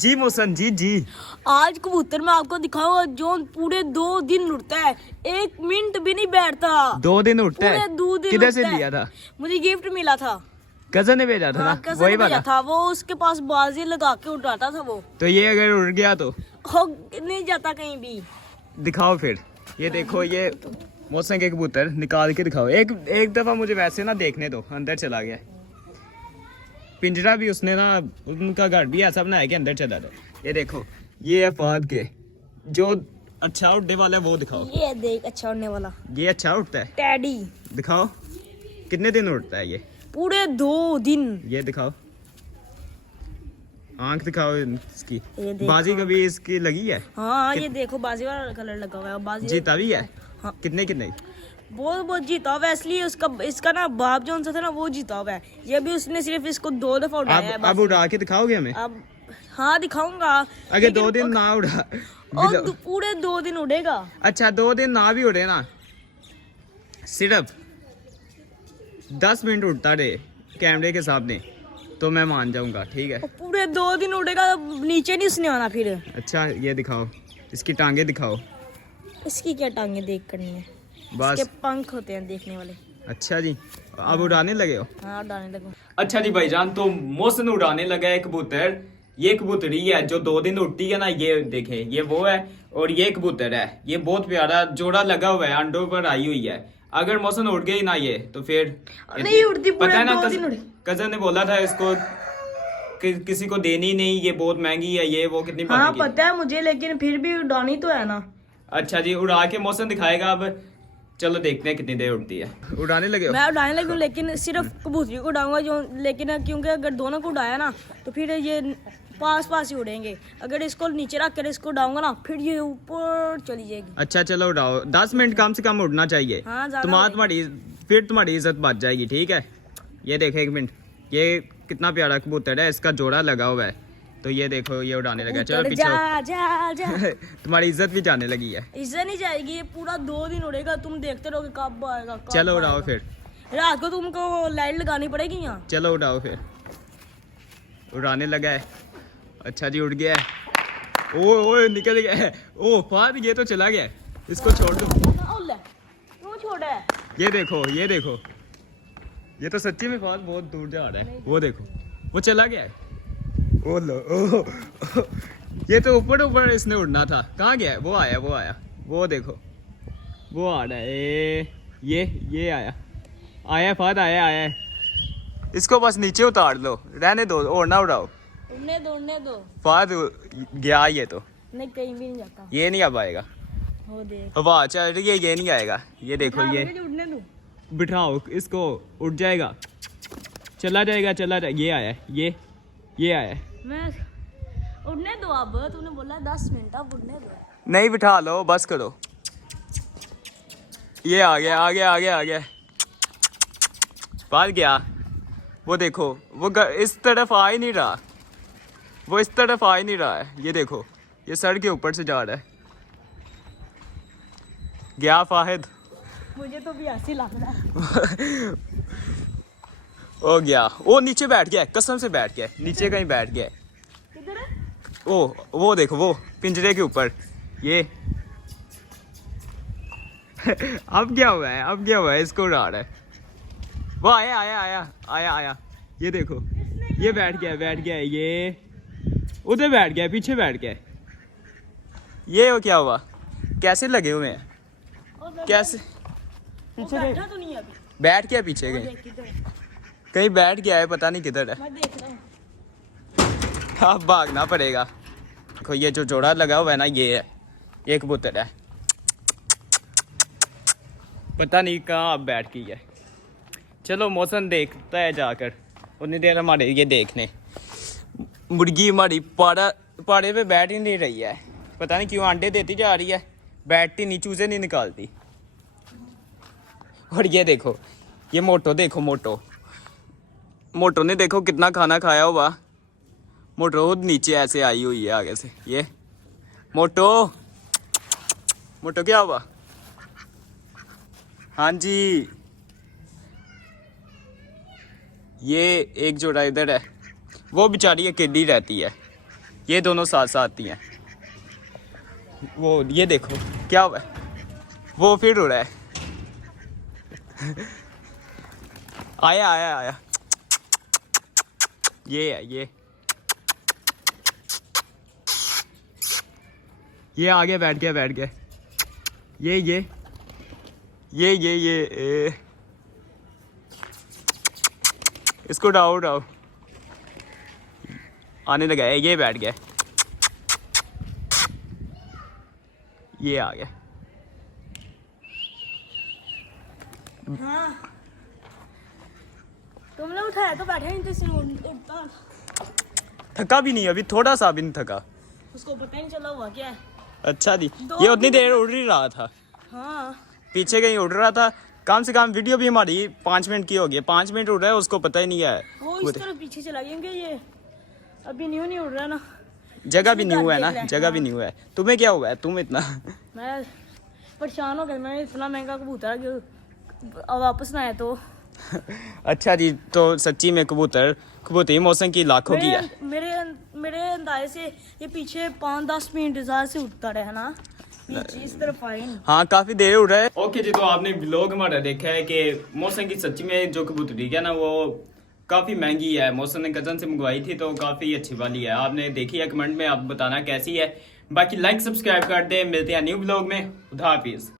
जी मोहसन जी जी। आज कबूतर मैं आपको दिखाऊंगा जो पूरे 2 दिन उड़ता है, 1 मिनट भी नहीं बैठता। 2 दिन उठता पूरे है? 2 दिन किधर से उड़ता है। लिया था? मुझे गिफ्ट मिला था। कजन ने भेजा था हाँ, ना? कज़न वही ने भेजा वाला था। वो उसके पास बाजी लगा के उड़ाता था वो। तो ये अगर उड़ गया तो हो नहीं जाता कहीं भी। दिखाओ फिर। ये देखो, ये मौसम के कबूतर निकाल के दिखाओ। एक दफा मुझे वैसे ना देखने दो। अंदर चला गया पिंजरा भी उसने ना, उनका घर भी ऐसा बनाया कि अंदर चला जाए। ये देखो, ये है फहद के जो अच्छा उड़ने वाला है, वो दिखाओ। ये देख, अच्छा उड़ने वाला ये अच्छा उड़ता है, टैडी। दिखाओ कितने दिन उड़ता है ये। पूरे 2 दिन। ये दिखाओ, आंख दिखाओ इसकी। ये देखो। बाजी कभी इसकी लगी है? हाँ, ये देखो बाजी वाला कलर लगा हुआ है। बाजी जीता भी है? हाँ। कितने कितने? बहुत जीता हुआ है, इसलिए इसका ना बाप जो सा था ना वो जीता हुआ है। ये भी उसने सिर्फ इसको 2 दफा उड़ाया है। अब उड़ा के दिखाओगे हमें? अब हाँ दिखाऊंगा। अगर 2 दिन ना उड़ा और पूरे 2 दिन उड़ेगा। अच्छा 2 दिन ना भी उड़े ना, सिर्फ 10 मिनट उड़ता रहे कैमरे के सामने तो मैं मान जाऊंगा, ठीक है? और पूरे 2 दिन उड़ेगा, नीचे नहीं उसने आना फिर। अच्छा ये दिखाओ, इसकी टांगे दिखाओ। इसकी क्या टांगे देख करनी है? बस। इसके पंख होते हैं देखने वाले। अच्छा जी, अब उड़ाने लगे हो? हाँ, उड़ाने लगो। अच्छा जी भाईजान, तो मोहसिन उड़ाने लगा है कबूतर। ये कबूतरी है जो 2 दिन उड़ती है ना, ये देखें, ये वो है और ये कबूतर है। ये बहुत प्यारा जोड़ा लगा हुआ है, अंडों पर आई हुई है। अगर मोहसिन उड़ गई ना ये तो फिर नहीं उड़ती, पूरे पता है ना, 2 दिन उड़ी। कजन ने बोला था इसको किसी को देनी नहीं, ये बहुत महंगी है, ये वो कितनी हाँ बातें की। पता है मुझे, लेकिन फिर भी उड़ानी तो है ना। अच्छा जी, उड़ा के मोहसिन दिखाएगा। अब चलो देखते हैं कितनी देर उड़ती है। उड़ाने लगे हो? मैं उड़ाने लगी हूँ, लेकिन सिर्फ कबूतरी को उड़ाऊंगा जो, लेकिन क्योंकि अगर दोनों को उड़ाया ना तो फिर ये पास पास ही उड़ेंगे। अगर इसको नीचे रख कर इसको उड़ाऊंगा ना फिर ये ऊपर चली जाएगी। अच्छा चलो उड़ाओ, 10 मिनट कम से कम उड़ना चाहिए। हाँ, ज़्यादा तुम्हारी फिर तुम्हारी इज्जत बच जाएगी, ठीक है? ये देखो 1 मिनट, ये कितना प्यारा कबूतर है, इसका जोड़ा लगा हुआ है। तो ये देखो, ये उड़ाने लगा। चलो पीछे जा जा जा। तुम्हारी इज्जत भी जाने लगी है। इज्जत नहीं जाएगी, ये पूरा 2 दिन उड़ेगा। तुम देखते रहोगे कब आएगा, कब चलो उड़ाओ आएगा। फिर। रात को तुमको लाइट लगानी पड़ेगी यहाँ। चलो उड़ाओ फिर। उड़ाने लगा है। अच्छा जी, उड़ गया है। ओ निकल गया है। ओ फाद, ये तो चला गया है, इसको छोड़ दो। क्यों छोड़ा है? ये देखो, ये देखो, ये तो सच्ची में फाद बहुत दूर जा रहा है। वो देखो, वो चला गया है। ओ लो, ओ ये तो ऊपर ऊपर इसने उड़ना था। कहाँ गया है? वो आया, वो आया, वो देखो, वो आ रहा है। ये आया फाद, आया है। इसको बस नीचे उतार लो, रहने दो, और ना उड़ाओ। उड़ने दो। फाद गया ये तो, नहीं, कहीं भी नहीं जाता। ये नहीं अब आएगा। वो देख, हवा चल रही है, ये नहीं आएगा। ये देखो, ये उड़ने दो। बिठाओ इसको, उड़ जाएगा, चला जाएगा, चला जाएगा। ये आया, ये आया। मैं उड़ने दो। अब तूने बोला 10 मिनट, अब उड़ने दो। नहीं, बिठा लो, बस करो। ये आ गया, आ गया, आ गया, आ गया, पार गया। वो देखो, वो इस तरफ आ ही नहीं रहा, वो इस तरफ आ ही नहीं रहा है। ये देखो, ये सर के ऊपर से जा रहा है। गया फाहिद। मुझे तो भी हंसी लग रहा है। ओ गया, वो नीचे बैठ गया, कसम से बैठ गया, नीचे कहीं बैठ गया। किधर है? वो देखो, वो पिंजरे के ऊपर। ये अब क्या हुआ है, अब क्या हुआ है, इसको उड़ा रहा है। वो आया। ये देखो, ये बैठ गया, ये उधर बैठ गया, पीछे बैठ गया। ये क्या हुआ, कैसे लगे हुए हैं, कैसे? पीछे बैठा तो नहीं है अभी। बैठ गया, पीछे गए, देख किधर है? कहीं बैठ गया है, पता नहीं किधर है। मैं देख रहा हूँ। अब भागना पड़ेगा। देखो, ये जो जोड़ा लगा हुआ है ना, ये है, ये कबूतर है, पता नहीं कहाँ अब बैठ गई है। चलो मौसम देखता है जाकर, उतनी देर हमारे ये देखने। मुर्गी हमारी पाड़े पे बैठ ही नहीं रही है, पता नहीं क्यों, अंडे देती जा रही है, बैठती नहीं, चूजे नहीं निकालती। और ये देखो, ये मोटो देखो, मोटो ने देखो कितना खाना खाया हुआ। मोटो नीचे ऐसे आई हुई है आगे से। ये मोटो क्या हुआ? हाँ जी, ये एक जोड़ा इधर है, वो बेचारी अकेली रहती है। ये दोनों साथ साथ आती हैं। वो ये देखो क्या हुआ है, वो फिर उड़ रहा है। आया आया आया, ये है ये आगे बैठ गया। ये इसको उड़ाओ आने लगा है, ये बैठ गया, ये आ गया। हाँ तुमने उठाया तो बैठा नहीं, तो इसने उड़ता। थका भी नहीं, अभी थोड़ा सा भी नहीं थका। उसको पता ही नहीं चला हुआ क्या है। अच्छा दी, ये उतनी देर उड़ ही रहा था, हाँ पीछे कहीं उड़ रहा था। कम से कम वीडियो भी हमारी 5 मिनट की होगी, 5 मिनट उड़ रहा है, उसको पता ही नहीं है। वो इस तरह पीछे चला गया, क्योंकि ये अभी न्यू नहीं उड़ रहा ना, जगह भी नहीं हुआ है ना, जगह भी नहीं हुआ है। तुम्हें क्या हुआ है, तुम इतना मैं परेशान हो गया। मैंने इतना महंगा कबूतर अब वापस ना आया तो। अच्छा जी, तो सच्ची में कबूतरी मौसम की लाखों की है। मेरे अंदाजे से ये पीछे 5-10 मिनट इंतजार से उठता रहा ना, इस तरफ आए नहीं। हाँ काफी देर उड़ रहा है। ओके जी, तो आपने व्लॉग हमारा देखा है कि मौसम की सच्ची में जो कबूतरी है ना, वो काफी महंगी है। मौसम ने कजन से मंगवाई थी तो काफी अच्छी वाली है। आपने देखी है, कमेंट में आप बताना कैसी है। बाकी लाइक सब्सक्राइब कर दे। मिलते हैं न्यू व्लॉग में। खुदा हाफिज।